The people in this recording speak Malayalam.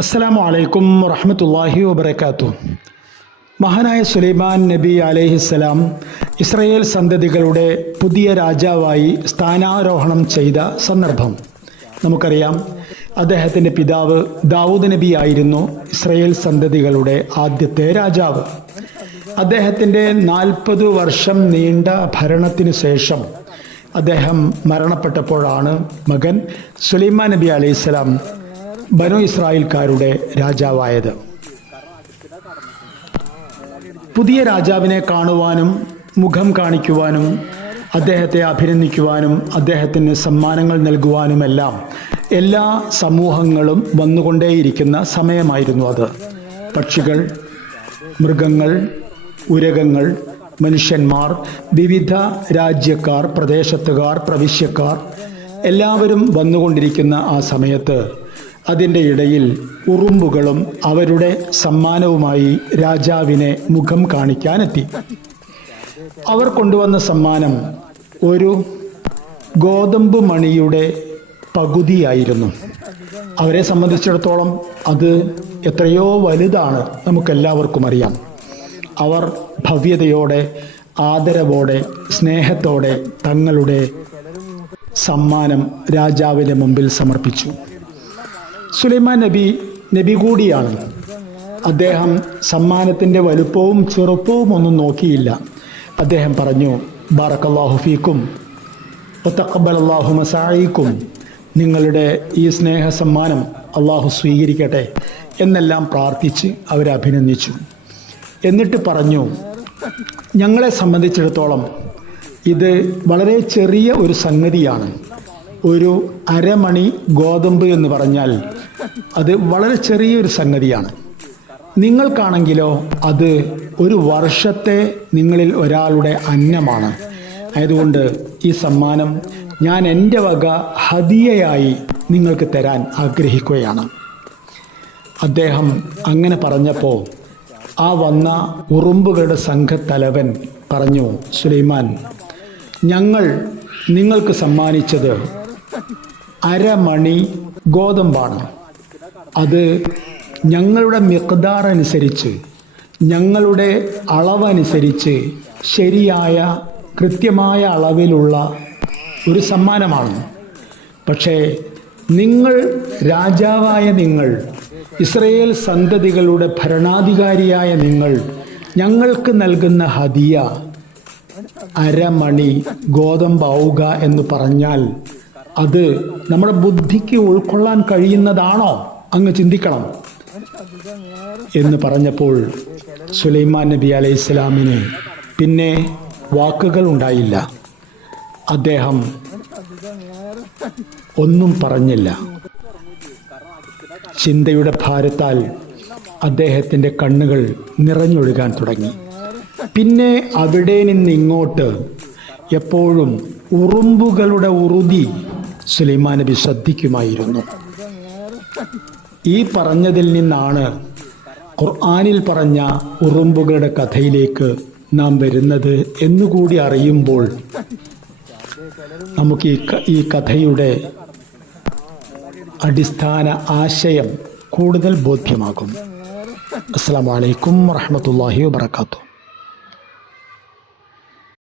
അസ്സലാമു അലൈക്കും വറഹമത്തല്ലാഹി വബർക്കാത്തു മഹാനായ സുലൈമാൻ നബി അലൈഹിസ്സലാം ഇസ്രയേൽ സന്തതികളുടെ പുതിയ രാജാവായി സ്ഥാനാരോഹണം ചെയ്ത സന്ദർഭം. നമുക്കറിയാം അദ്ദേഹത്തിന്റെ പിതാവ് ദാവൂദ് നബി ആയിരുന്നു ഇസ്രയേൽ സന്തതികളുടെ ആദ്യത്തെ രാജാവ്. അദ്ദേഹത്തിന്റെ നാൽപ്പത് വർഷം നീണ്ട ഭരണത്തിനു ശേഷം അദ്ദേഹം മരണപ്പെട്ടപ്പോഴാണ് മകൻ സുലൈമാൻ നബി അലൈഹിസ്സലാം ബനു ഇസ്രായേൽക്കാരുടെ രാജാവായത്. പുതിയ രാജാവിനെ കാണുവാനും മുഖം കാണിക്കുവാനും അദ്ദേഹത്തെ അഭിനന്ദിക്കുവാനും അദ്ദേഹത്തിന് സമ്മാനങ്ങൾ നൽകുവാനുമെല്ലാം എല്ലാ സമൂഹങ്ങളും വന്നുകൊണ്ടേയിരിക്കുന്ന സമയമായിരുന്നു അത്. പക്ഷികൾ മൃഗങ്ങൾ ഉരകങ്ങൾ മനുഷ്യന്മാർ വിവിധ രാജ്യക്കാർ പ്രദേശത്തുകാർ പ്രവിശ്യക്കാർ എല്ലാവരും വന്നുകൊണ്ടിരിക്കുന്ന ആ സമയത്ത് അതിന്റെ ഇടയിൽ ഉറുമ്പുകളും അവരുടെ സമ്മാനവുമായി രാജാവിനെ മുഖം കാണിക്കാനെത്തി. അവർ കൊണ്ടുവന്ന സമ്മാനം ഒരു ഗോതമ്പ് മണിയുടെ പകുതിയായിരുന്നു. അവരെ സംബന്ധിച്ചിടത്തോളം അത് എത്രയോ വലുതാണ് നമുക്കെല്ലാവർക്കും അറിയാം. അവർ ഭവ്യതയോടെ ആദരവോടെ സ്നേഹത്തോടെ തങ്ങളുടെ സമ്മാനം രാജാവിന്റെ മുമ്പിൽ സമർപ്പിച്ചു. സുലൈമാൻ നബി നബി കൂടിയാണ്. അദ്ദേഹം സമ്മാനത്തിന്റെ വലുപ്പവും ചെറുപ്പവും ഒന്നും നോക്കിയില്ല. അദ്ദേഹം പറഞ്ഞു ബാറക്കല്ലാഹു ഫീക്കും ഒത്തക്കബൽ അള്ളാഹു മസായിക്കും. നിങ്ങളുടെ ഈ സ്നേഹ സമ്മാനം അള്ളാഹു സ്വീകരിക്കട്ടെ എന്നെല്ലാം പ്രാർത്ഥിച്ച് അവരെ അഭിനന്ദിച്ചു. എന്നിട്ട് പറഞ്ഞു ഞങ്ങളെ സംബന്ധിച്ചിടത്തോളം ഇത് വളരെ ചെറിയ ഒരു സംഗതിയാണ്. ഒരു അരമണി ഗോതമ്പ് എന്ന് പറഞ്ഞാൽ അത് വളരെ ചെറിയൊരു സംഗതിയാണ്. നിങ്ങൾക്കാണെങ്കിലോ അത് ഒരു വർഷത്തെ നിങ്ങളിൽ ഒരാളുടെ അന്നമാണ്. ആയതുകൊണ്ട് ഈ സമ്മാനം ഞാൻ എന്റെ വക ഹദിയയായി നിങ്ങൾക്ക് തരാൻ ആഗ്രഹിക്കുകയാണ്. അദ്ദേഹം അങ്ങനെ പറഞ്ഞപ്പോൾ ആ വന്ന ഉറുമ്പുകളുടെ സംഘത്തലവൻ പറഞ്ഞു സുലൈമാൻ ഞങ്ങൾ നിങ്ങൾക്ക് സമ്മാനിച്ചത് അരമണി ഗോതമ്പാണ്. അത് ഞങ്ങളുടെ മിക്താർ അനുസരിച്ച് ഞങ്ങളുടെ അളവനുസരിച്ച് ശരിയായ കൃത്യമായ അളവിലുള്ള ഒരു സമ്മാനമാണ്. പക്ഷേ നിങ്ങൾ രാജാവായ നിങ്ങൾ ഇസ്രയേൽ സന്തതികളുടെ ഭരണാധികാരിയായ നിങ്ങൾ ഞങ്ങൾക്ക് നൽകുന്ന ഹദിയ അരമണി ഗോതമ്പാവുക എന്ന് പറഞ്ഞാൽ അത് നമ്മുടെ ബുദ്ധിക്ക് ഉൾക്കൊള്ളാൻ കഴിയുന്നതാണോ? അങ്ങ് ചിന്തിക്കണം. എന്ന് പറഞ്ഞപ്പോൾ സുലൈമാൻ നബി അലൈഹി ഇസ്ലാമിന് പിന്നെ വാക്കുകൾ ഉണ്ടായില്ല. അദ്ദേഹം ഒന്നും പറഞ്ഞില്ല. ചിന്തയുടെ ഭാരത്താൽ അദ്ദേഹത്തിന്റെ കണ്ണുകൾ നിറഞ്ഞൊഴുകാൻ തുടങ്ങി. പിന്നെ അവിടെ നിന്ന് ഇങ്ങോട്ട് എപ്പോഴും ഉറുമ്പുകളുടെ ഉറുതി സുലൈമാൻ നബി ശ്രദ്ധിക്കുമായിരുന്നു. ഈ പറഞ്ഞതിൽ നിന്നാണ് ഖുർആാനിൽ പറഞ്ഞ ഉറുമ്പുകളുടെ കഥയിലേക്ക് നാം വരുന്നത് എന്നുകൂടി അറിയുമ്പോൾ നമുക്ക് ഈ കഥയുടെ അടിസ്ഥാന ആശയം കൂടുതൽ ബോധ്യമാകും. അസ്സാം വലൈക്കും വാഹമത്തല്ലാഹി വാത്തു